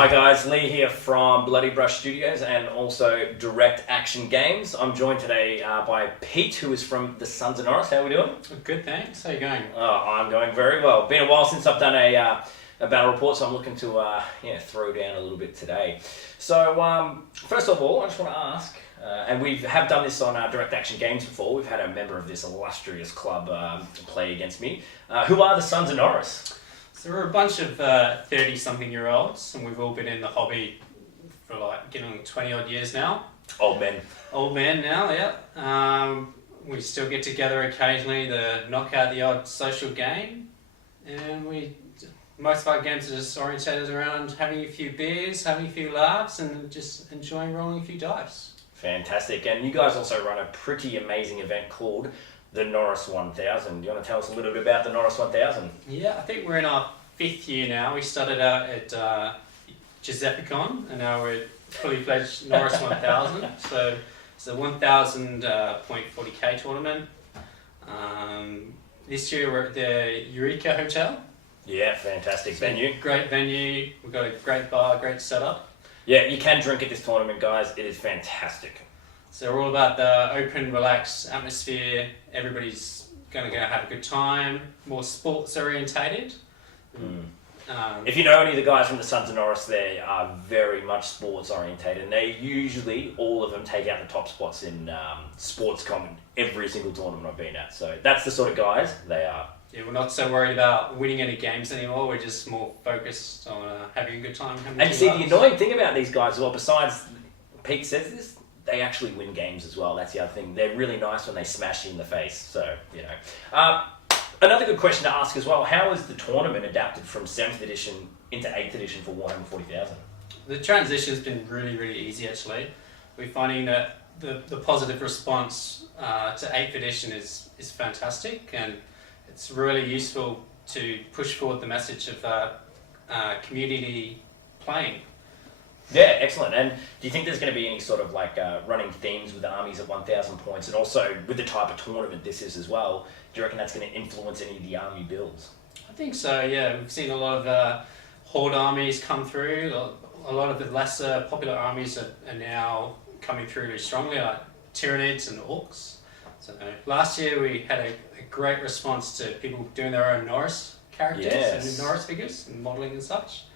Hi guys, Leigh here from Bloodied Studios and also Direct Action Games. I'm joined today by Pete, who is from the Sons of Norris. How are we doing? Good, thanks. How are you going? I'm going very well. Been a while since I've done a battle report, so I'm looking to throw down a little bit today. So first of all, I just want to ask, and we have done this on Direct Action Games before. We've had a member of this illustrious club play against me. Who are the Sons of Norris? So we're a bunch of 30-something-year-olds, and we've all been in the hobby for like getting 20-odd years now. Old men. Old men now, yeah. We still get together occasionally to knock out the odd social game, and most of our games are just orientated around having a few beers, having a few laughs, and just enjoying rolling a few dice. Fantastic. And you guys also run a pretty amazing event called the Norris 1000. Do you want to tell us a little bit about the Norris 1000? Yeah, I think we're in our 5th year now. We started out at Giuseppecon, and now we're fully fledged Norris 1000. So it's a 1,000 point 40k tournament. This year we're at the Eureka Hotel. Yeah, fantastic venue. Great venue. We've got a great bar, great setup. Yeah, you can drink at this tournament, guys. It is fantastic. So we're all about the open, relaxed atmosphere. Everybody's going to have a good time. More sports orientated. If you know any of the guys from the Sons of Norris, they are very much sports orientated, and they usually, all of them, take out the top spots in sports common every single tournament I've been at. So that's the sort of guys they are. Yeah, we're not so worried about winning any games anymore. We're just more focused on having a good time. And see, the annoying thing about these guys as well, besides Pete says this, they actually win games as well. That's the other thing. They're really nice when they smash you in the face. So, you know. Another good question to ask as well, how has the tournament adapted from 7th edition into 8th edition for Warhammer 40,000? The transition's been really, really easy actually. We're finding that the positive response to 8th edition is fantastic, and it's really useful to push forward the message of community playing. Yeah, excellent. And do you think there's going to be any sort of like running themes with the armies at 1,000 points, and also with the type of tournament this is as well? Do you reckon that's going to influence any of the army builds? I think so, yeah. We've seen a lot of horde armies come through. A lot of the lesser popular armies are now coming through really strongly, like Tyranids and Orcs. So last year we had a great response to people doing their own Norris characters and Norris figures and modelling and such.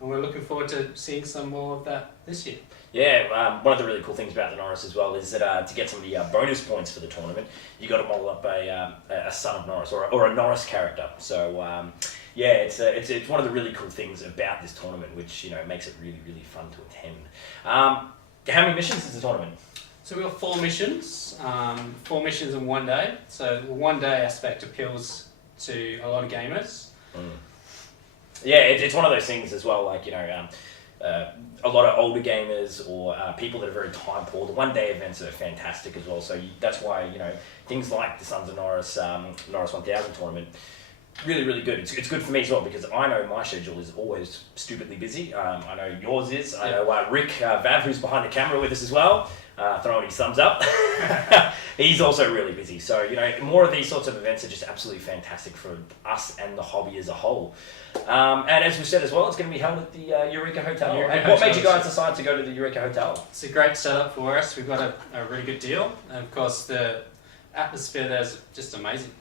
And we're looking forward to seeing some more of that this year. Yeah, one of the really cool things about the Norris as well is that to get some of the bonus points for the tournament, you got to model up a son of Norris or a Norris character. So it's one of the really cool things about this tournament, which makes it really, really fun to attend. How many missions is the tournament? So we've got 4 missions, 4 missions in one day. So the one day aspect appeals to a lot of gamers. Yeah, it's one of those things as well, like, a lot of older gamers or people that are very time poor. The one-day events are fantastic as well, so that's why, things like the Sons of Norris, Norris 1000 tournament, really, really good. It's good for me as well, because I know my schedule is always stupidly busy. I know yours is. I know Rick, Vav, who's behind the camera with us as well, throwing his thumbs up. He's also really busy. So, more of these sorts of events are just absolutely fantastic for us and the hobby as a whole. And as we said as well, it's going to be held at the Eureka Hotel. What made you guys decide to go to the Eureka Hotel? It's a great setup for us. We've got a really good deal. And of course, the atmosphere there is just amazing.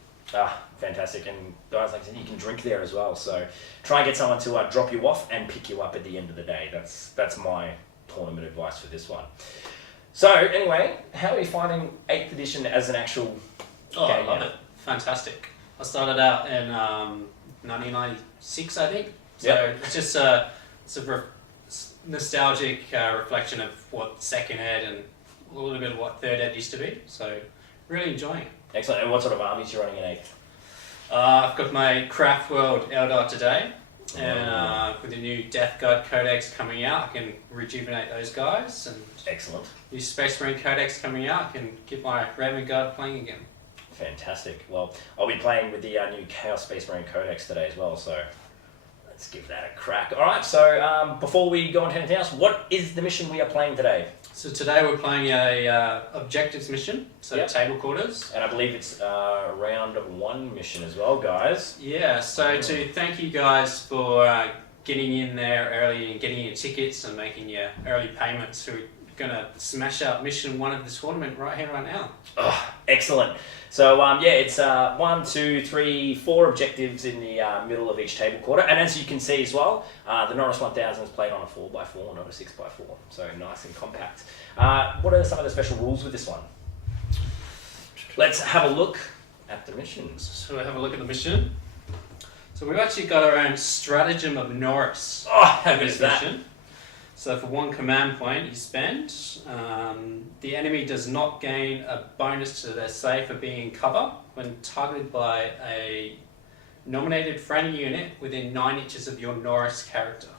Fantastic. And guys, like I said, you can drink there as well. So try and get someone to drop you off and pick you up at the end of the day. That's my tournament advice for this one. So anyway, how are you finding 8th edition as an actual game? I love it. Fantastic. I started out in 1996, I think. So it's just a nostalgic reflection of what 2nd Ed and a little bit of what 3rd Ed used to be. So really enjoying it. Excellent. And what sort of armies are you running in 8th? I've got my Craft World Eldar today. And with the new Death Guard Codex coming out, I can rejuvenate those guys. And excellent. New Space Marine Codex coming out, I can get my Raven Guard playing again. Fantastic. Well, I'll be playing with the new Chaos Space Marine Codex today as well, so let's give that a crack. Alright, so before we go on to anything else, what is the mission we are playing today? So today we're playing a objectives mission, so table quarters. And I believe it's round 1 mission as well, guys. Yeah, so to thank you guys for getting in there early and getting your tickets and making your early payments. So we're going to smash out mission 1 of the tournament right here, right now. Oh, excellent. So, it's 1, 2, 3, 4 objectives in the middle of each table quarter. And as you can see as well, the Norris 1000 is played on a 4x4, not a 6x4. So nice and compact. What are some of the special rules with this one? Let's have a look at the missions. So we'll have a look at the mission. So we've actually got our own Stratagem of Norris. Oh, how good is that? Mission. So for 1 command point you spend, the enemy does not gain a bonus to their save for being in cover when targeted by a nominated friendly unit within 9 inches of your Norris character.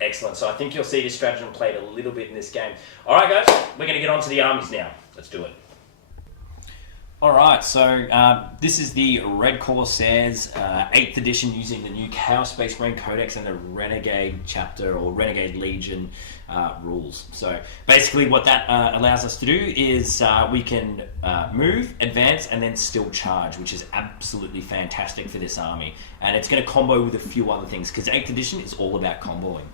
Excellent. So I think you'll see this stratagem played a little bit in this game. All right, guys, we're going to get on to the armies now. Let's do it. Alright, so this is the Red Corsairs 8th edition using the new Chaos Space Marine Codex and the Renegade Chapter or Renegade Legion rules. So basically what that allows us to do is we can move, advance, and then still charge, which is absolutely fantastic for this army. And it's going to combo with a few other things because 8th edition is all about comboing.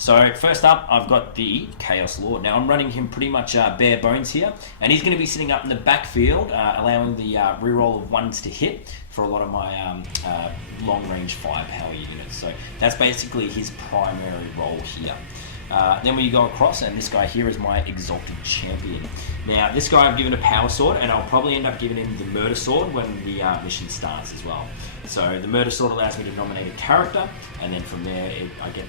So first up, I've got the Chaos Lord. Now I'm running him pretty much bare bones here, and he's going to be sitting up in the backfield, allowing the reroll of 1s to hit for a lot of my long-range firepower units. So that's basically his primary role here. Then we go across, and this guy here is my Exalted Champion. Now this guy I've given a Power Sword, and I'll probably end up giving him the Murder Sword when the mission starts as well. So the Murder Sword allows me to nominate a character, and then from there I get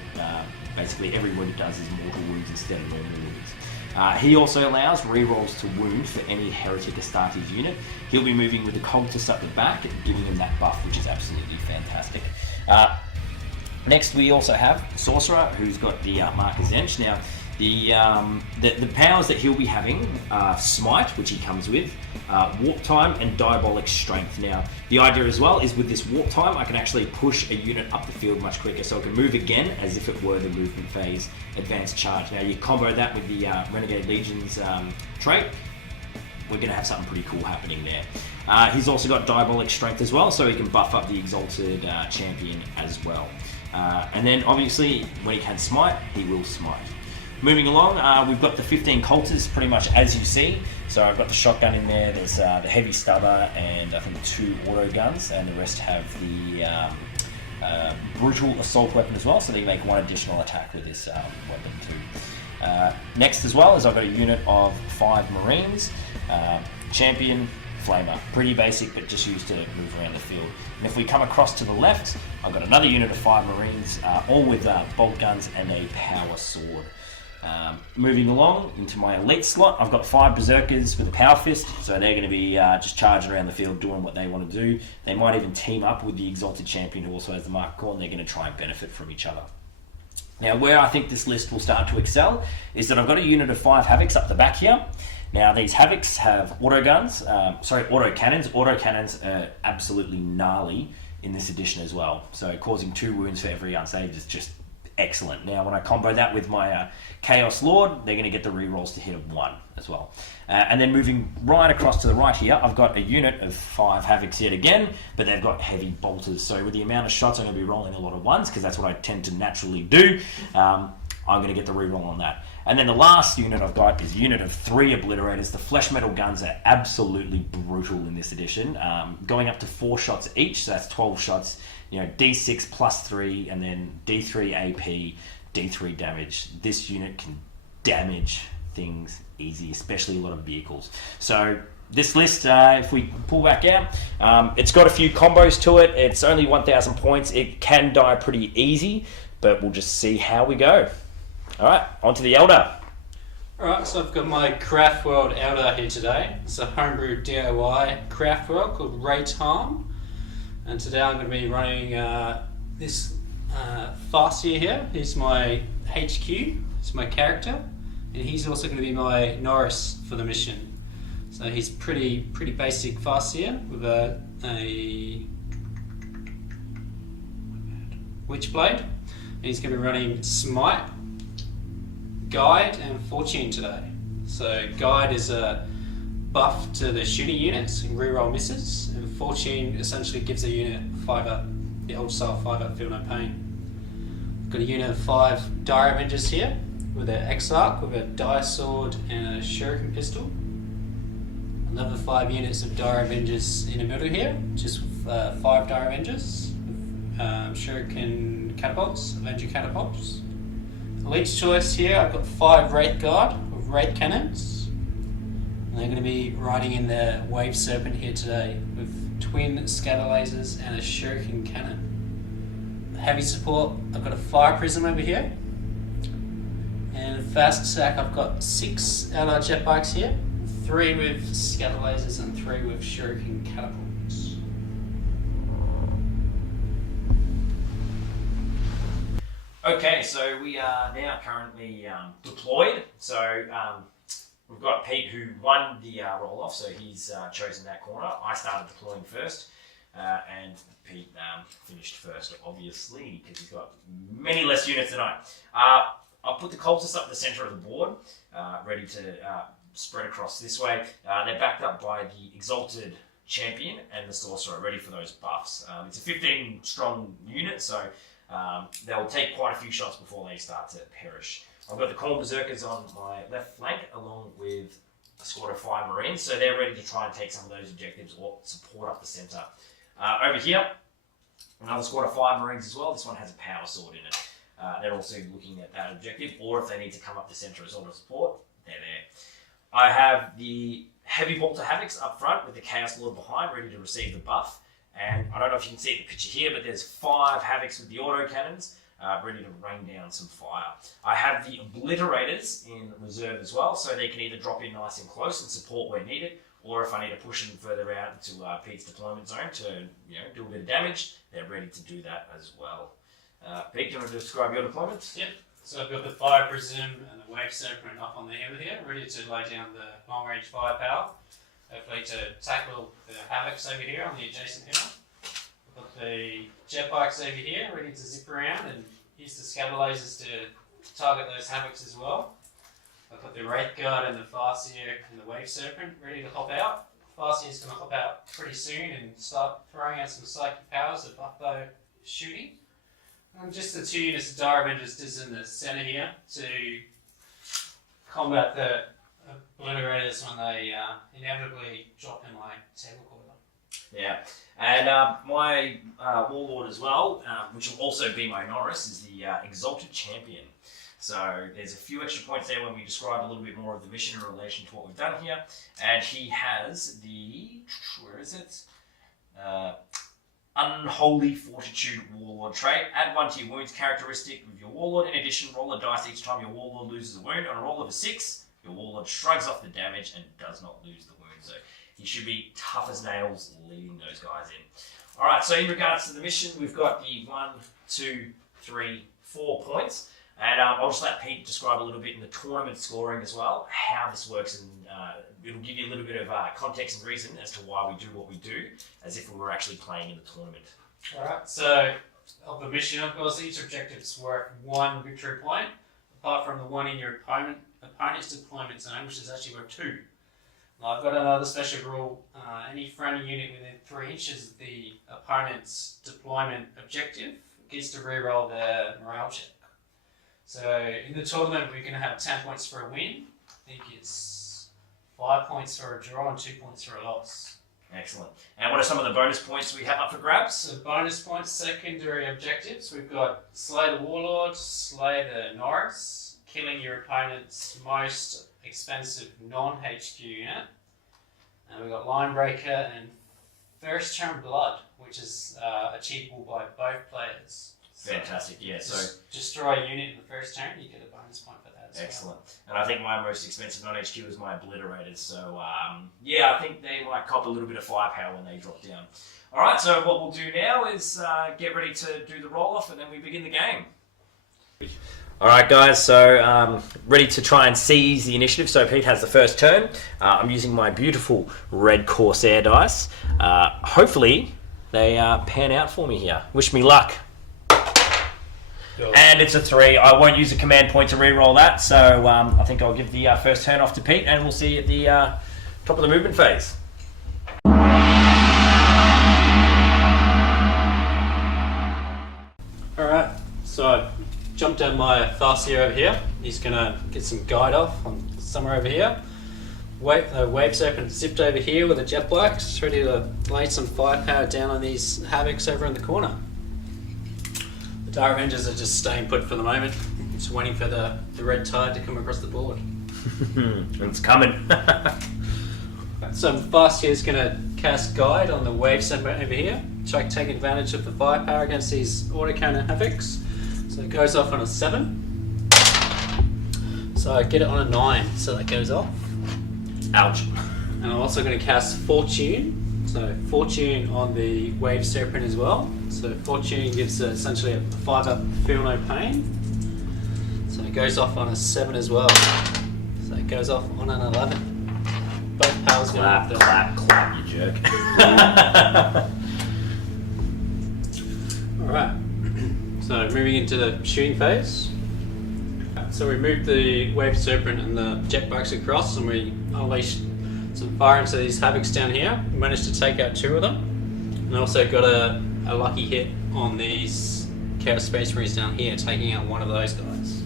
basically every wound it does is mortal wounds instead of normal wounds. He also allows rerolls to wound for any Heretic Astartes unit. He'll be moving with the Cultist up the back and giving him that buff, which is absolutely fantastic. Next we also have Sorcerer, who's got the Marker Zench. Now the powers that he'll be having are Smite, which he comes with, Warp Time, and Diabolic Strength. Now the idea as well is with this Warp Time I can actually push a unit up the field much quicker, so I can move again as if it were the movement phase, Advanced Charge. Now you combo that with the Renegade Legion's trait, we're going to have something pretty cool happening there. He's also got Diabolic Strength as well, so he can buff up the Exalted Champion as well. And then obviously when he can Smite, he will Smite. Moving along, we've got the 15 Cultists pretty much as you see. So I've got the shotgun in there, there's the heavy stubber, and I think 2 auto guns, and the rest have the brutal assault weapon as well, so they make 1 additional attack with this weapon too. Next as well is I've got a unit of 5 Marines, Champion, Flamer. Pretty basic, but just used to move around the field. And if we come across to the left, I've got another unit of 5 Marines, all with bolt guns and a power sword. Moving along into my elite slot, I've got 5 Berserkers with a Power Fist, so they're going to be just charging around the field doing what they want to do. They might even team up with the Exalted Champion who also has the Mark Core, and they're going to try and benefit from each other. Now where I think this list will start to excel is that I've got a unit of 5 Havocs up the back here. Now these Havocs have auto cannons. Auto cannons are absolutely gnarly in this edition as well, so causing 2 wounds for every unsaved is just excellent. Now when I combo that with my Chaos Lord, they're going to get the rerolls to hit of 1 as well. And then moving right across to the right here, I've got a unit of 5 Havocs yet again, but they've got heavy bolters, so with the amount of shots I'm going to be rolling a lot of 1s because that's what I tend to naturally do. I'm going to get the reroll on that. And then the last unit I've got is a unit of 3 Obliterators. The Flesh Metal guns are absolutely brutal in this edition, going up to 4 shots each, so that's 12 shots. You know, D6 plus 3, and then D3 AP, D3 damage. This unit can damage things easy, especially a lot of vehicles. So this list, if we pull back out, it's got a few combos to it. It's only 1,000 points. It can die pretty easy, but we'll just see how we go. All right, on to the Eldar. Alright, so I've got my Craft World Eldar here today. It's a homebrew DIY Craft World called Raytarm. And today I'm going to be running this Farseer here. He's my HQ, he's my character, and he's also going to be my Norris for the mission. So he's pretty basic Farseer with a Witchblade. And he's going to be running Smite, Guide, and Fortune today. So Guide is a buff to the shooting units and reroll misses, and Fortune essentially gives the unit 5-up, the old style 5-up, feel no pain. Got a unit of 5 Dire Avengers here with an Exarch, with a Dire Sword and a Shuriken pistol. Another 5 units of Dire Avengers in the middle here, just with 5 Dire Avengers, Shuriken catapults, Avenger catapults. Elite choice here, I've got 5 Wraith Guard with Wraith cannons. And they're going to be riding in the Wave Serpent here today with twin scatter lasers and a Shuriken cannon. Heavy support, I've got a Fire Prism over here. And fast attack, I've got 6 Eldar jet bikes here, 3 with scatter lasers and 3 with Shuriken catapults. Okay, so we are now currently deployed. So we've got Pete who won the roll-off, so he's chosen that corner. I started deploying first, and Pete finished first, obviously, because he's got many less units than I. I'll put the cultists up the centre of the board, ready to spread across this way. They're backed up by the Exalted Champion and the Sorcerer, ready for those buffs. It's a 15 strong unit, so they'll take quite a few shots before they start to perish. I've got the Khorne Berserkers on my left flank, along with a squad of 5 Marines, so they're ready to try and take some of those objectives or support up the centre. Over here, another squad of 5 Marines as well. This one has a power sword in it. They're also looking at that objective, or if they need to come up the centre as order support, they're there. I have the Heavy Bolter Havocs up front with the Chaos Lord behind, ready to receive the buff. And I don't know if you can see the picture here, but there's 5 Havocs with the auto cannons, ready to rain down some fire. I have the Obliterators in reserve as well, so they can either drop in nice and close and support where needed, or if I need to push them further out into Pete's deployment zone to do a bit of damage, they're ready to do that as well. Pete, do you want to describe your deployments? Yep. So I've got the Fire Prism and the Wave Serpent up on the end here, ready to lay down the long-range firepower. Hopefully to tackle the Havocs over here on the adjacent hill. I've got the Jet Bikes over here, ready to zip around and use the scatter lasers to target those Havocs as well. I've got the Wraith Guard and the Farseer and the Wave Serpent ready to hop out. Farseer is going to hop out pretty soon and start throwing out some psychic powers of buffbow shooting. And just the 2 units of Dire Avengers just in the centre here to combat the Obliterators when they inevitably drop in my table quarter. Yeah, and my Warlord as well, which will also be my Norris, is the Exalted Champion. So there's a few extra points there when we describe a little bit more of the mission in relation to what we've done here. And he has the, where is it? Unholy Fortitude Warlord trait. Add 1 to your wounds characteristic with your Warlord. In addition, roll a dice each time your Warlord loses a wound. On a roll of a 6, your Warlord shrugs off the damage and does not lose the wound. So he should be tough as nails leading those guys in. Alright, so in regards to the mission, we've got the 1, 2, 3, 4 points. And I'll just let Pete describe a little bit in the tournament scoring as well, how this works, and it'll give you a little bit of context and reason as to why we do what we do, as if we were actually playing in the tournament. Alright, so of the mission, of course, each objective is worth 1 victory point, apart from the one in your opponent's deployment zone, which is actually worth 2. Now, I've got another special rule. Any friendly unit within 3 inches of the opponent's deployment objective gets to reroll their morale check. So in the tournament, we're going to have 10 points for a win. I think it's 5 points for a draw and 2 points for a loss. Excellent. And what are some of the bonus points we have up for grabs? So bonus points, secondary objectives. We've got Slay the Warlord, Slay the Norris, killing your opponent's most expensive non-HQ unit. And we've got Linebreaker and First Turn Blood, which is achievable by both players. Fantastic, yeah. So destroy a unit in the first turn, you get a bonus point for that as excellent. Well. And I think my most expensive non-HQ is my Obliterators. So yeah, I think they might cop a little bit of firepower when they drop down. All right, so what we'll do now is get ready to do the roll-off, and then we begin the game. All right, guys, so ready to try and seize the initiative. So Pete has the first turn. I'm using my beautiful red Corsair dice. Hopefully they pan out for me here. Wish me luck. And it's a 3. I won't use a command point to re-roll that, so I think I'll give the first turn off to Pete, and we'll see you at the top of the movement phase. Alright, so jumped down my Farseer over here. He's going to get some guide off on somewhere over here. Wave Serpent zipped over here with the Jet Blacks, ready to lay some firepower down on these Havocs over in the corner. The Dire Avengers are just staying put for the moment, just waiting for the red tide to come across the board. It's coming. So Farseer is going to cast Guide on the Wave Serpent over here, try to take advantage of the firepower against these autocannon Havocs. So it goes off on a 7. So I get it on a 9, so that goes off. Ouch. And I'm also going to cast Fortune. So Fortune on the Wave Serpent as well. So Fortune gives essentially a 5-up Feel No Pain. So it goes off on a 7 as well. So it goes off on an 11. Both powers go off. Clap, you jerk. Alright. So moving into the shooting phase. So we moved the Wave Serpent and the Jetbikes across, and we unleashed some fire into these Havocs down here. We managed to take out 2 of them, and also got a lucky hit on these Chaos Space Marines down here, taking out one of those guys.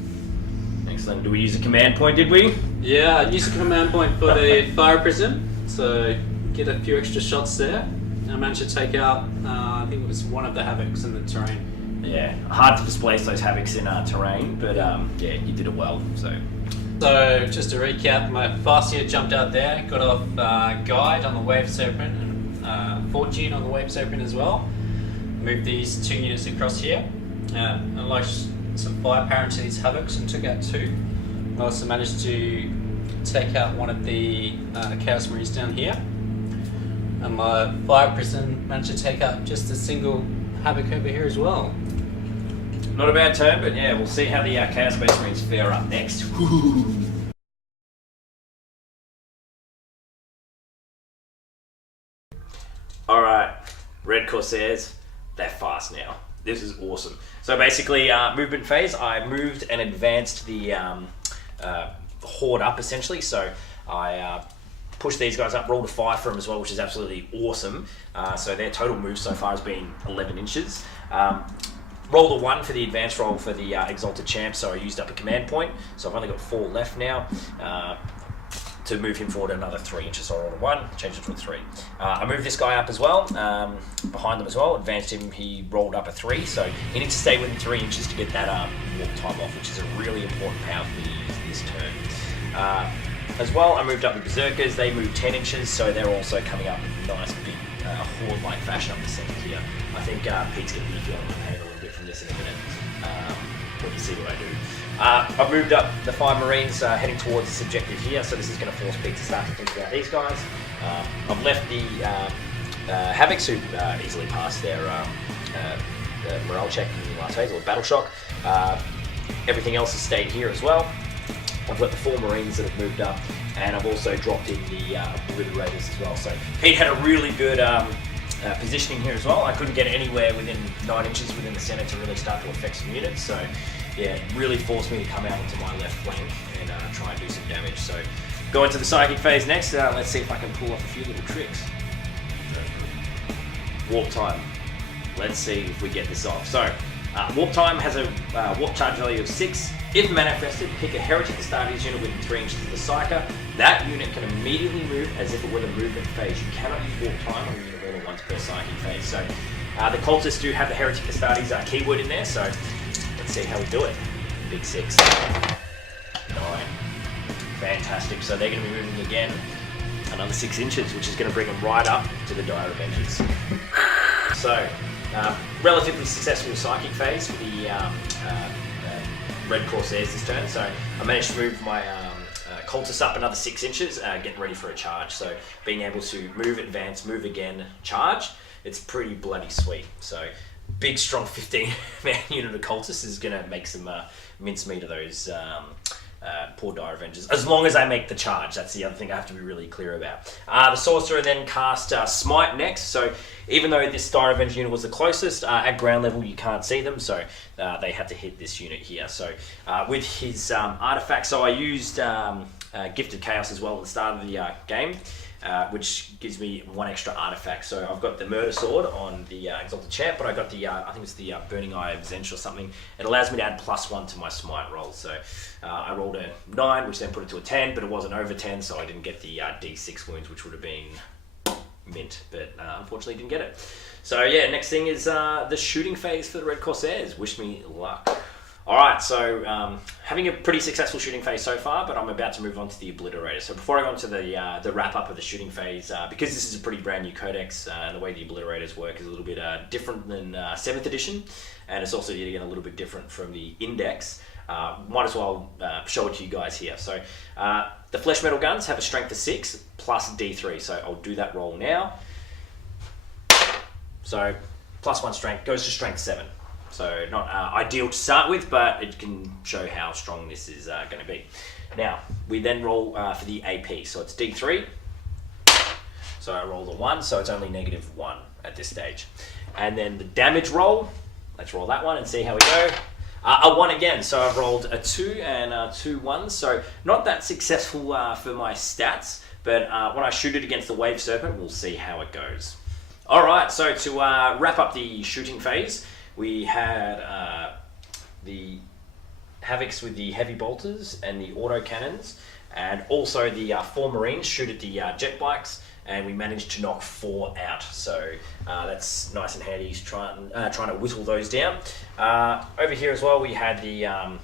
Excellent. Do we use a command point, did we? Yeah, I used a command point for the Fire Prism, so get a few extra shots there. And I managed to take out, I think it was one of the Havocs in the terrain. Yeah, hard to displace those Havocs in terrain, but yeah, you did it well. So just to recap, my Farseer jumped out there, got off Guide on the Wave Serpent and Fortune on the Wave Serpent as well. Moved these 2 units across here, unleashed some firepower into these Havocs and took out 2. I also managed to take out one of the Chaos Marines down here. And my Fire Prison managed to take out just a single Havoc over here as well. not a bad turn, but yeah, we'll see how the Chaos Space Marines fare up next. Alright, Red Corsairs, they're fast now. This is awesome. So basically, movement phase, I moved and advanced the horde up essentially. So I pushed these guys up, rolled a 5 for them as well, which is absolutely awesome. So their total move so far has been 11 inches. Rolled a 1 for the advanced roll for the Exalted Champ, so I used up a command point. So I've only got 4 left now. To move him forward another 3 inches, so I rolled a 1, changed it to a 3. I moved this guy up as well, behind them as well, advanced him, he rolled up a 3, so he needs to stay within 3 inches to get that warp time off, which is a really important power for me this turn. As well, I moved up the Berserkers, they moved 10 inches, so they're also coming up in a nice big horde-like fashion up the centre here. I think Pete's going to be feeling the pain a little bit from this in a minute, when you see what I do. I've moved up the 5 Marines heading towards this objective here, so this is going to force Pete to start to think about these guys. I've left the Havocs, who easily passed their morale check in the last phase, or battle shock. Everything else has stayed here as well. I've got the 4 Marines that have moved up, and I've also dropped in the Obliterators as well. So Pete had a really good positioning here as well. I couldn't get anywhere within 9 inches within the centre to really start to affect some units. So yeah, it really forced me to come out into my left flank and try and do some damage. So go into the psychic phase next. Let's see if I can pull off a few little tricks. Warp time. Let's see if we get this off. So warp time has a warp charge value of 6. If manifested, pick a Heretic Astartes unit within 3 inches of the Psyker. That unit can immediately move as if it were the movement phase. You cannot use warp time on a unit more than once per psychic phase. So the cultists do have the Heretic Astartes keyword in there, so let's see how we do it. Big 6. 9. Fantastic. So they're going to be moving again another 6 inches, which is going to bring them right up to the Dire Avengers. So, relatively successful psychic phase for the Red Corsairs this turn. So I managed to move my cultists up another 6 inches, getting ready for a charge. So being able to move, advance, move again, charge, it's pretty bloody sweet. So big, strong 15-man unit of cultists is going to make some mincemeat of those poor Dire Avengers, as long as I make the charge. That's the other thing I have to be really clear about. The Sorcerer then cast Smite next, so even though this Dire Avenger unit was the closest, at ground level you can't see them, so they had to hit this unit here. So with his artifact, so I used Gifted Chaos as well at the start of the game. which gives me 1 extra artifact. So I've got the Murder Sword on the Exalted Champ, but I got the, I think it's the Burning Eye of Zench or something. It allows me to add +1 to my Smite roll. So I rolled a 9, which then put it to a 10, but it wasn't over 10, so I didn't get the D6 wounds, which would have been mint, but unfortunately didn't get it. So yeah, next thing is the shooting phase for the Red Corsairs. Wish me luck. Alright, so having a pretty successful shooting phase so far, but I'm about to move on to the Obliterator. So before I go on to the wrap-up of the shooting phase, because this is a pretty brand new codex, and the way the Obliterators work is a little bit different than 7th edition, and it's also yet again a little bit different from the Index. Might as well show it to you guys here. So the Flesh Metal Guns have a strength of 6 plus D3, so I'll do that roll now. So +1 strength goes to strength 7. So not ideal to start with, but it can show how strong this is going to be. Now, we then roll for the AP. So it's D3. So I rolled a 1, so it's only -1 at this stage. And then the damage roll, let's roll that one and see how we go. A 1 again, so I've rolled a 2 and 2 1s. So not that successful for my stats, but when I shoot it against the Wave Serpent, we'll see how it goes. Alright, so to wrap up the shooting phase, we had the Havocs with the heavy bolters and the auto cannons, and also the 4 Marines shoot at the jet bikes, and we managed to knock 4 out. So that's nice and handy. He's trying to whittle those down. Over here as well, we had the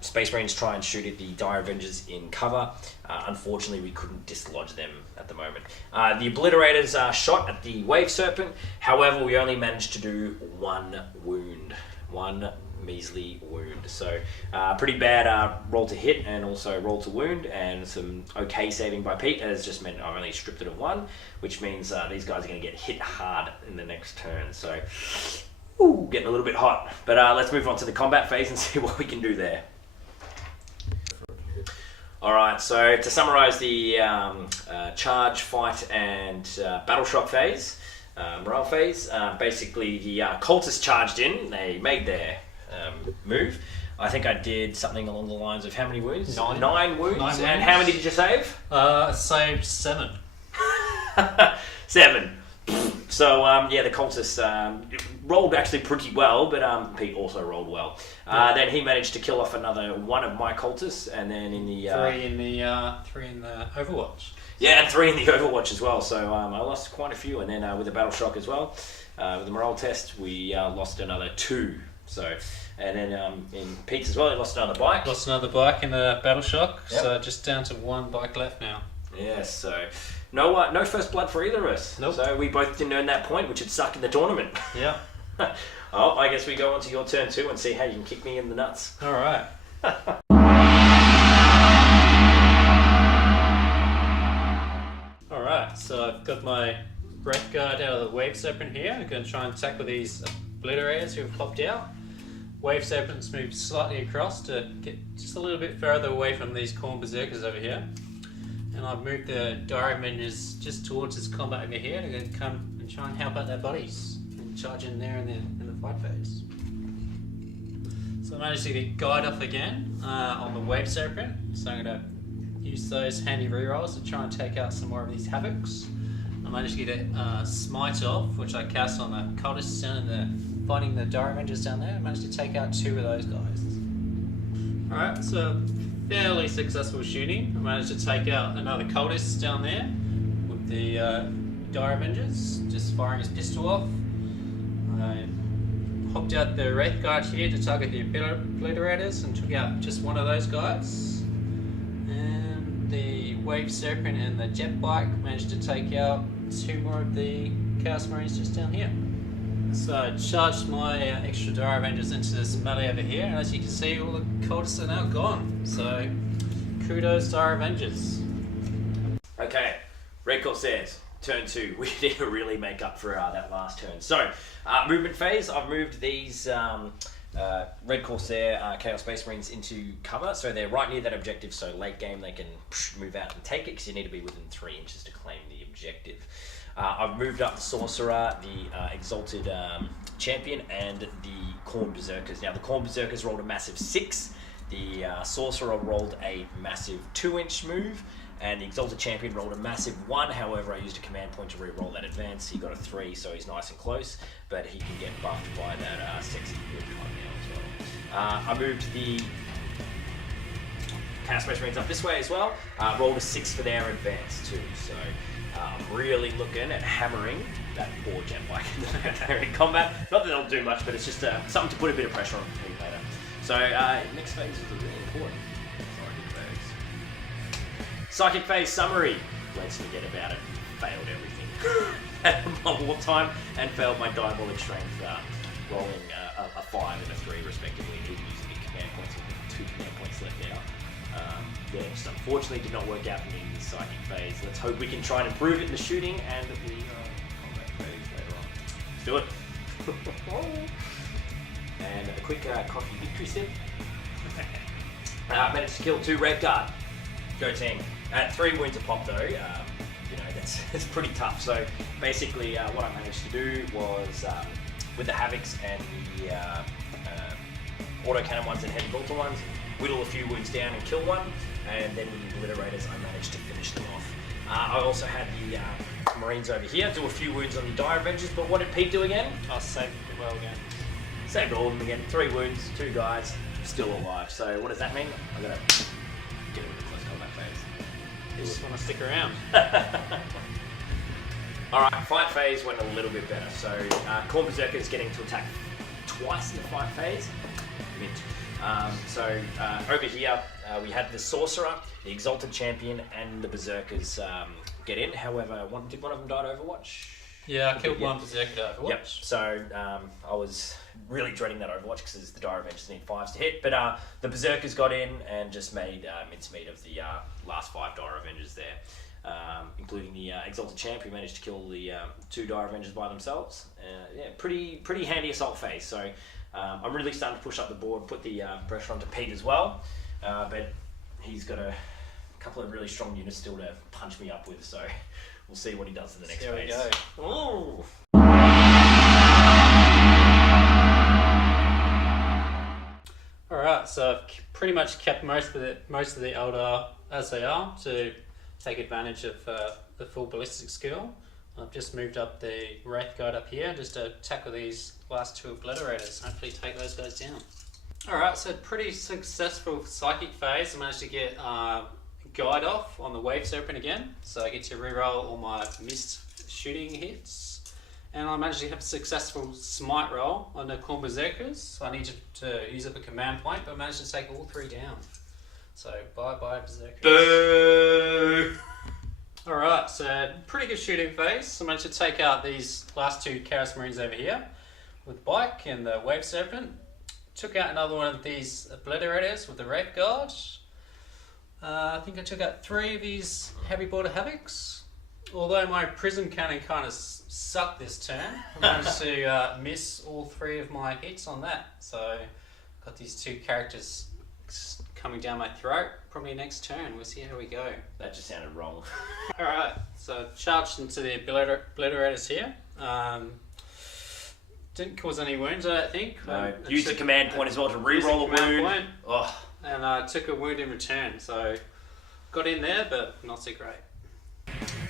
Space Marines try and shoot at the Dire Avengers in cover. Unfortunately, we couldn't dislodge them at the moment. The Obliterators shot at the Wave Serpent. However, we only managed to do 1 wound. 1 measly wound. So pretty bad roll to hit and also roll to wound, and some okay saving by Pete has just meant I've only stripped it of 1, which means these guys are going to get hit hard in the next turn. So ooh, getting a little bit hot. But let's move on to the combat phase and see what we can do there. Alright, so to summarise the charge, fight and battle shock phase, morale phase, basically the cultists charged in, they made their move. I think I did something along the lines of how many wounds? 9 wounds. 9 wounds. And how many did you save? Saved 7. 7. So yeah, the cultists rolled actually pretty well, but Pete also rolled well. Then he managed to kill off another 1 of my cultists, and then in the 3 in the Overwatch. Yeah, and 3 in the Overwatch as well. So I lost quite a few, and then with the battle shock as well, with the morale test, we lost another 2. So, and then in Pete's as well, he lost another bike. Lost another bike in the battle shock. Yep. So just down to 1 bike left now. Yes, so no first blood for either of us. Nope. So we both didn't earn that point, which would suck in the tournament. Yeah. Oh, I guess we go on to your turn too and see how you can kick me in the nuts. All right. All right. So I've got my Breath Guard out of the Wave Serpent here. I'm going to try and tackle these Obliterators who have popped out. Wave Serpent's moved slightly across to get just a little bit further away from these Khorne Berserkers over here. And I've moved the Dire Avengers just towards this combat over here to come and try and help out their buddies and charge in there in the fight phase. So I managed to get Guide off again on the Wave Serpent. So I'm going to use those handy rerolls to try and take out some more of these Havocs. I managed to get a Smite off, which I cast on the cultists down in the fighting the Dire Avengers down there. I managed to take out 2 of those guys. Alright, so fairly successful shooting. I managed to take out another cultist down there with the Dire Avengers, just firing his pistol off. I hopped out the Wraith Guard here to target the Obliterators and took out just 1 of those guys. And the Wave Serpent and the Jet Bike managed to take out 2 more of the Chaos Marines just down here. So I charged my extra Dire Avengers into this melee over here, and as you can see, all the cultists are now gone. So, kudos Dire Avengers. Okay, Red Corsairs, turn 2. We need to really make up for that last turn. So, movement phase, I've moved these Red Corsair Chaos Space Marines into cover, so they're right near that objective, so late game they can move out and take it, because you need to be within 3 inches to claim the objective. I've moved up the Sorcerer, the Exalted Champion, and the Khorne Berserkers. Now, the Khorne Berserkers rolled a massive 6. The Sorcerer rolled a massive 2-inch move. And the Exalted Champion rolled a massive 1, however I used a command point to re-roll that advance. He got a 3, so he's nice and close, but he can get buffed by that sexy good one now as well. I moved the Chaos Space Marines up this way as well. Rolled a 6 for their advance too, so I'm really looking at hammering that poor jet bike in combat. Not that they'll do much, but it's just something to put a bit of pressure on Pete later. So next phase is really important. Psychic phase summary. Let's forget about it. Failed everything. Had my wartime and failed my diabolic strength, rolling a 5 and a 3 respectively, even using the command points with 2 command points left now. Yeah, just unfortunately did not work out for me in this psychic phase. Let's hope we can try and improve it in the shooting and the combat phase later on. Let's do it. And a quick coffee victory sip. Managed to kill 2 Red Guard. Go team. At 3 wounds a pop though, you know, that's pretty tough. So basically what I managed to do was, with the Havocs and the autocannon ones and heavy bolter ones, whittle a few wounds down and kill one, and then with the Obliterators I managed to finish them off. I also had the Marines over here do a few wounds on the Dire Avengers, but what did Pete do again? I saved it well again. Saved all of them again. 3 wounds, 2 guys, still alive. So what does that mean? I'm going to get into the close combat phase. You just want to stick around. Alright, fight phase went a little bit better. So Khorne Berserker is getting to attack twice in the fight phase. Mint. So over here we had the Sorcerer, the Exalted Champion, and the Berserkers get in. However, did one of them die to Overwatch? Yeah, I killed one Berserker to Overwatch. Yep. So I was really dreading that Overwatch because the Dire Avengers need 5s to hit. But the Berserkers got in and just made mincemeat of the last 5 Dire Avengers there, including the Exalted Champ, who managed to kill the 2 Dire Avengers by themselves. Yeah, pretty handy assault phase. So I'm really starting to push up the board, put the pressure onto Pete as well. But he's got a couple of really strong units still to punch me up with. So we'll see what he does in the next phase. There we go. Ooh. Alright, so I've pretty much kept most of the Eldar as they are to take advantage of the full ballistic skill. I've just moved up the Wraith Guard up here just to tackle these last 2 Obliterators, hopefully take those guys down. Alright, so pretty successful psychic phase. I managed to get Guide off on the Wave Serpent again, so I get to reroll all my missed shooting hits. And I managed to have a successful smite roll on the Khorne Berserkers. I needed to use up a command point, but I managed to take all 3 down. So bye Berserkers. Boo! Alright, so pretty good shooting phase. I managed to take out these last 2 Chaos Marines over here with the Bike and the Wave Serpent. Took out another one of these Obliterators with the Wraith Guard. I think I took out 3 of these Heavy Bolter Havocs. Although my Prism Cannon kind of sucked this turn, I managed to miss all 3 of my hits on that. So got these 2 characters coming down my throat. Probably next turn. We'll see how we go. That just sounded wrong. Alright, so charged into the Obliterators here. Didn't cause any wounds, I don't think. No, used a command point as well to re-roll a wound. Point, oh. and I took a wound in return. So got in there, but not so great.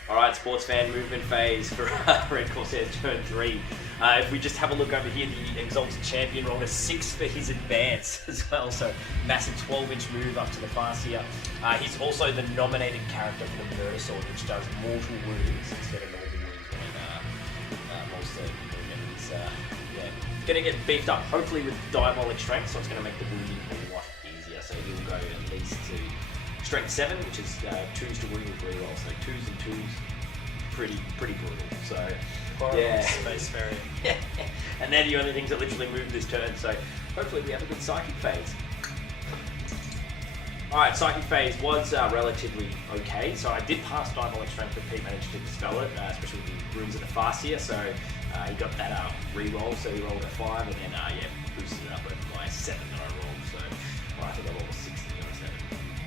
Alright, sports fan movement phase for Red Corsairs turn 3. If we just have a look over here, the Exalted Champion rolled a 6 for his advance as well, so massive 12-inch move up to the Farseer. He's also the nominated character for the Murder Sword, which does mortal wounds instead of normal wounds when monster enemies. Going to get beefed up, hopefully with Diabolic Strength, so it's going to make the wounding a lot easier. So he'll go at least to Strength 7, which is 2s to wound with reroll, so 2s and 2s, pretty brutal. So yeah, Space Fairy. Yeah, and they're the only things that literally move this turn. So hopefully we have a good psychic phase. All right, psychic phase was relatively okay. So I did pass Diabolic Strength, but Pete managed to dispel it, especially with the runes of the Farseer. So he got that re-roll. So he rolled a 5, and then boosted it up with my 7 that I rolled. So I think I rolled a 6 and I 7.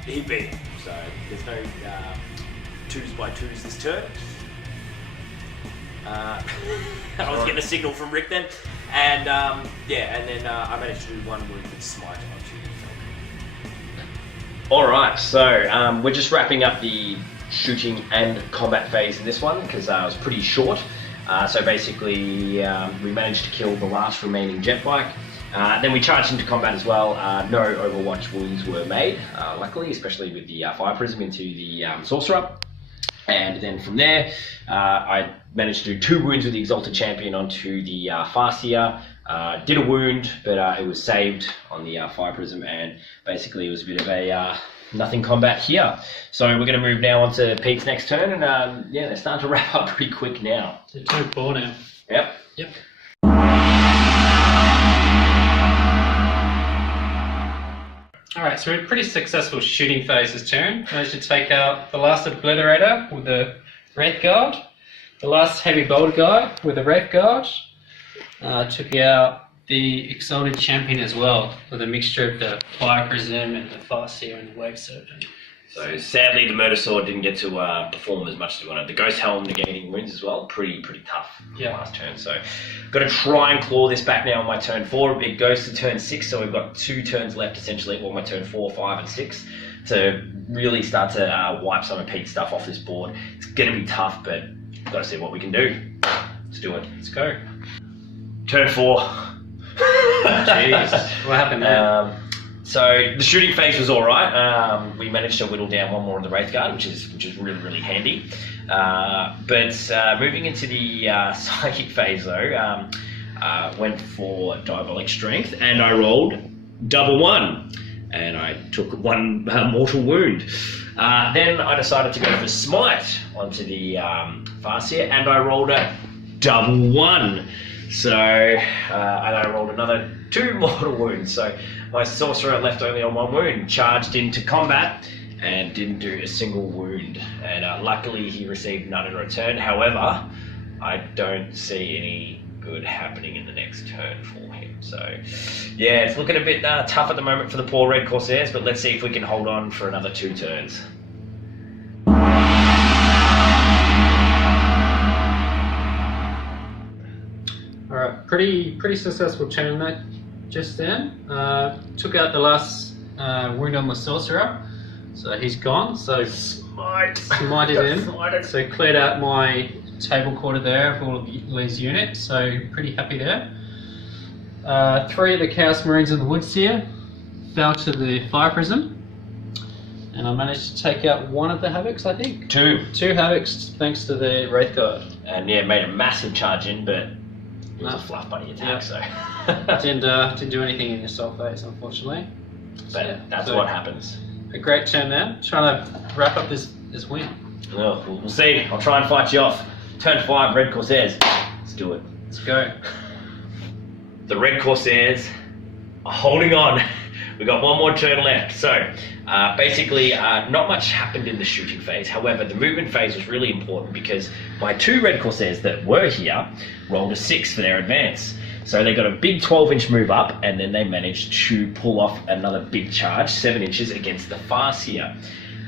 He beat it. So there's no 2s by 2s this turn. I was getting a signal from Rick then, and and then I managed to do 1 wound with smite onto Alright, so we're just wrapping up the shooting and combat phase in this one because it was pretty short. So basically we managed to kill the last remaining jet bike. Then we charged into combat as well. No Overwatch wounds were made, luckily, especially with the Fire Prism into the Sorcerer. And then from there, I managed to do 2 wounds with the Exalted Champion onto the Farseer. Did a wound, but it was saved on the Fire Prism, and basically it was a bit of a nothing combat here. So we're going to move now on to Pete's next turn, and yeah, they're starting to wrap up pretty quick now. So turn 4 now. Yep. Yep. Alright, so we're a pretty successful shooting phase this turn. Managed to take out the last Obliterator with the Wraith Guard, the last Heavy Bolter guy with the Wraith Guard, took out the Exalted Champion as well, with a mixture of the Fire Prism and the Farseer and the Wave Serpent. So sadly the Murder Sword didn't get to perform as much as we wanted. The Ghost Helm negating wounds as well, pretty tough last turn. So got to try and claw this back now on my turn 4. It goes to turn 6, so we've got 2 turns left essentially, or my turn 4, 5 and 6, to really start to wipe some of Pete's stuff off this board. It's going to be tough, but got to see what we can do. Let's do it. Let's go. Turn 4. Jeez, what happened there? So the shooting phase was all right. We managed to whittle down one more of the Wraith Guard, which is really handy. But moving into the psychic phase though, went for Diabolic Strength, and I rolled double 1, and I took 1 mortal wound. Then I decided to go for Smite onto the Farseer, and I rolled a double 1. So and I rolled another 2 mortal wounds. So my Sorcerer left only on 1 wound, charged into combat and didn't do a single wound. And luckily he received none in return. However, I don't see any good happening in the next turn for him. So yeah, it's looking a bit tough at the moment for the poor Red Corsairs, but let's see if we can hold on for another 2 turns. Alright, pretty successful turn that just then. Took out the last wound on the Sorcerer, so he's gone. So smited him. So cleared out my table quarter there of all of Leigh's unit. So pretty happy there. 3 of the Chaos Marines in the Woods here fell to the Fire Prism, and I managed to take out 1 of the Havocs. I think 2 Havocs thanks to the Wraith Guard. And yeah, made a massive charge in, but it was a fluff bunny attack, so didn't do anything in the assault phase, unfortunately. But that's what happens. A great turn there. Trying to wrap up this win. Well, we'll see. I'll try and fight you off. Turn 5, Red Corsairs. Let's do it. Let's go. The Red Corsairs are holding on. We've got 1 more turn left. So basically, not much happened in the shooting phase. However, the movement phase was really important because my 2 Red Corsairs that were here rolled a 6 for their advance. So they got a big 12-inch move up, and then they managed to pull off another big charge, 7 inches, against the Farseer.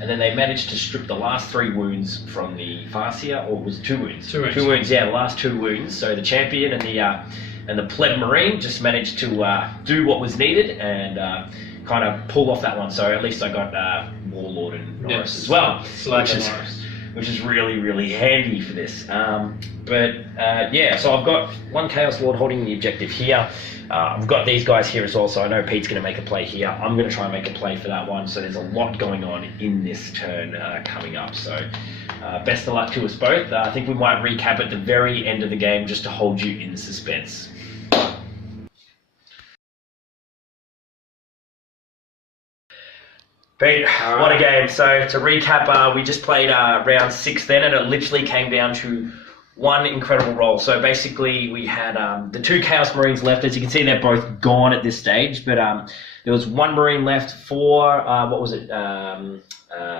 And then they managed to strip the last 3 wounds from the Farseer, or was it 2 wounds? 2 wounds. 2 wounds, yeah, the last 2 wounds. So the Champion and the Pleb Marine just managed to do what was needed and kind of pull off that one. So at least I got Warlord and Norris as well, which is really handy for this. Yeah, so I've got 1 Chaos Lord holding the objective here. I've got these guys here as well, so I know Pete's going to make a play here. I'm going to try and make a play for that one. So there's a lot going on in this turn coming up. So best of luck to us both. I think we might recap at the very end of the game just to hold you in suspense. Pete, what a game. So to recap, we just played round 6 then, and it literally came down to 1 incredible roll. So basically we had the 2 Chaos Marines left. As you can see, they're both gone at this stage, but there was 1 Marine left, 4,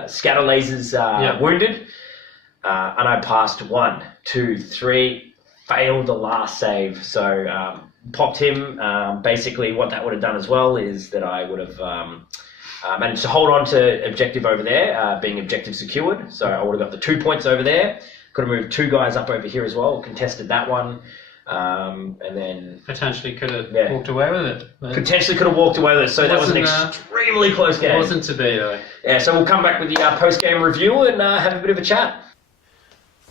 scatter lasers wounded, and I passed 1, 2, 3, failed the last save. So popped him. Basically what that would have done as well is that I would have managed to hold on to objective over there, being objective secured. So I would have got the 2 points over there. Could have moved 2 guys up over here as well, contested that one. And then Potentially could have Yeah. walked away with it. But potentially could have walked away with it. So that was an Wasn't, extremely close it game. wasn't to be, though. Yeah, so we'll come back with the post-game review and have a bit of a chat.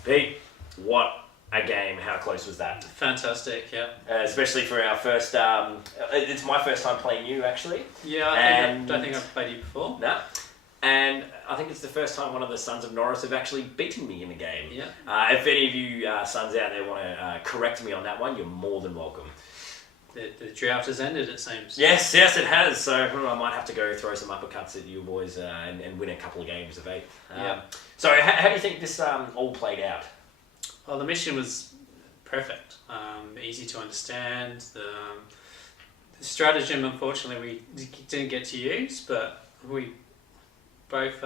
Pete, what a game. How close was that? Fantastic, yeah. Especially for our first... it's my first time playing you, actually. Yeah, I don't think I've played you before. No. And I think it's the first time one of the sons of Norris have actually beaten me in a game. Yeah. If any of you sons out there want to correct me on that one, you're more than welcome. The drought has ended, it seems. Yes, it has. So I might have to go throw some uppercuts at you boys and win a couple of games of 8. Yeah. So how do you think this all played out? Well, the mission was perfect. Easy to understand. The stratagem, unfortunately, we didn't get to use, but we both,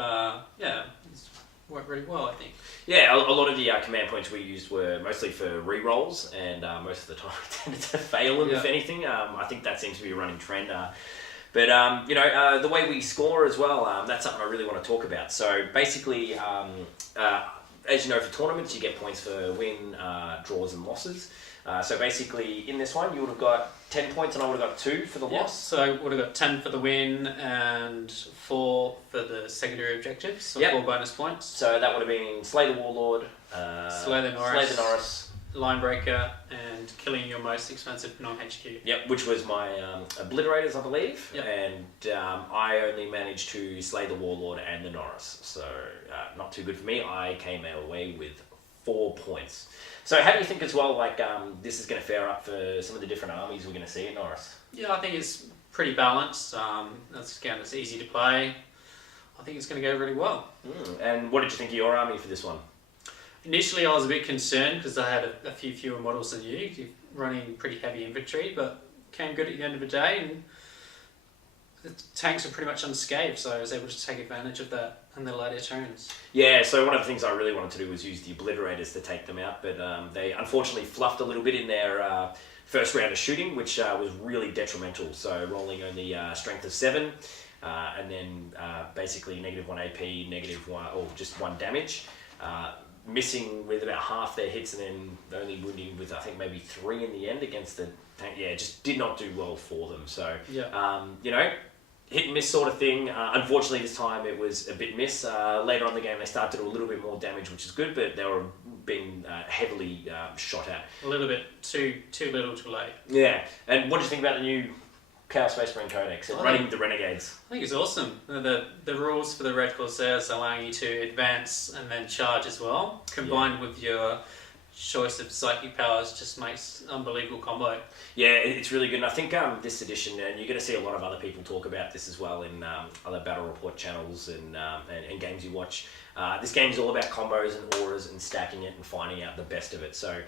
worked really well, I think. Yeah, a lot of the command points we used were mostly for re-rolls, and most of the time we tended to fail them, if anything. I think that seems to be a running trend. But the way we score as well, that's something I really want to talk about. So basically, as you know, for tournaments, you get points for win, draws, and losses. So basically, in this one, you would have got 10 points, and I would have got 2 for the loss. So I would have got 10 for the win and 4 for the secondary objectives, so 4 bonus points. So that would have been Slay the Warlord, Slay the Norris, Line Breaker, and killing your most expensive non-HQ. Yep, which was my Obliterators, I believe. Yep. And I only managed to slay the Warlord and the Norris. So not too good for me. I came away with 4 points. So how do you think as well, this is going to fare up for some of the different armies we're going to see at Norris? Yeah, I think it's pretty balanced. It's easy to play. I think it's going to go really well. And what did you think of your army for this one? Initially, I was a bit concerned because I had a few fewer models than you. You're running pretty heavy infantry, but came good at the end of the day, and the tanks are pretty much unscathed, so I was able to take advantage of that in the later turns. Yeah, so one of the things I really wanted to do was use the Obliterators to take them out, but they unfortunately fluffed a little bit in their first round of shooting, which was really detrimental. So rolling only strength of 7, and then basically -1 AP, -1, or just 1 damage. Missing with about half their hits, and then only wounding with, I think, maybe 3 in the end against the tank. Yeah, just did not do well for them. So, hit and miss sort of thing. Unfortunately, this time it was a bit miss. Later on in the game, they started to do a little bit more damage, which is good, but they were being heavily shot at. A little bit too little too late. Yeah, and what do you think about the new Chaos Space Marine Codex and running the Renegades? I think it's awesome. The rules for the Red Corsairs allowing you to advance and then charge as well, combined with your choice of psychic powers, just makes unbelievable combo. Yeah, it's really good. And I think this edition, and you're going to see a lot of other people talk about this as well in other battle report channels and games you watch. This game's all about combos and auras and stacking it and finding out the best of it. So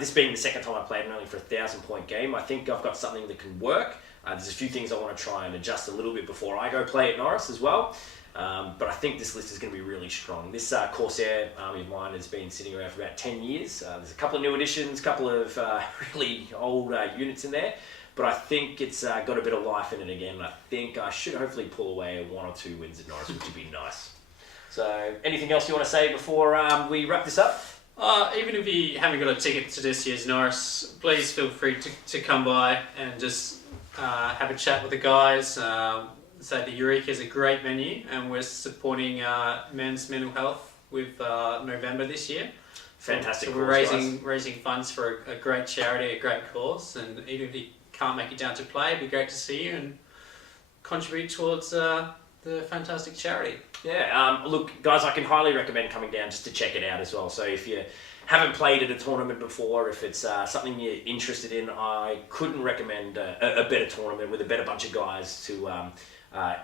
this being the second time I played it, only for a 1,000-point game, I think I've got something that can work. There's a few things I want to try and adjust a little bit before I go play at Norris as well. But I think this list is going to be really strong. This Corsair army of mine has been sitting around for about 10 years. There's a couple of new additions, a couple of really old units in there. But I think it's got a bit of life in it again. And I think I should hopefully pull away 1 or 2 wins at Norris, which would be nice. So anything else you want to say before we wrap this up? Even if you haven't got a ticket to this year's Norris, please feel free to come by and just have a chat with the guys. The Eureka is a great venue, and we're supporting men's mental health with November this year. Fantastic. So we're raising funds for a great charity, a great cause, and even if you can't make it down to play, it'd be great to see you and contribute towards the fantastic charity. Yeah, look, guys, I can highly recommend coming down just to check it out as well. So if you haven't played at a tournament before, if it's something you're interested in, I couldn't recommend a better tournament with a better bunch of guys to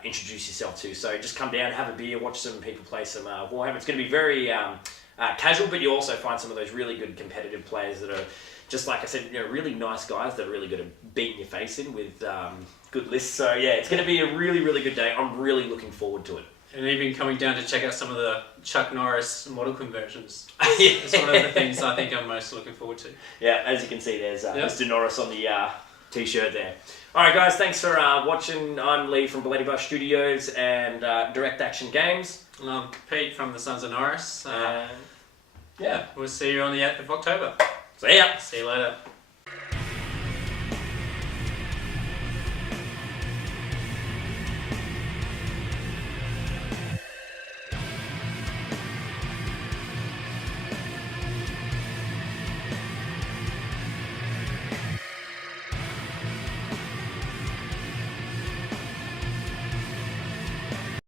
introduce yourself to. So just come down, have a beer, watch some people play some Warhammer. It's going to be very casual, but you also find some of those really good competitive players that are, just like I said, really nice guys that are really good at beating your face in with good lists. So yeah, it's going to be a really, really good day. I'm really looking forward to it. And even coming down to check out some of the Chuck Norris model conversions. It's one of the things I think I'm most looking forward to. Yeah, as you can see, there's Mr. Norris on the t-shirt there. Alright guys, thanks for watching. I'm Leigh from Bloodied Studios and Direct Action Games. And I'm Pete from the Sons of Norris. We'll see you on the 8th of October. See ya! See you later.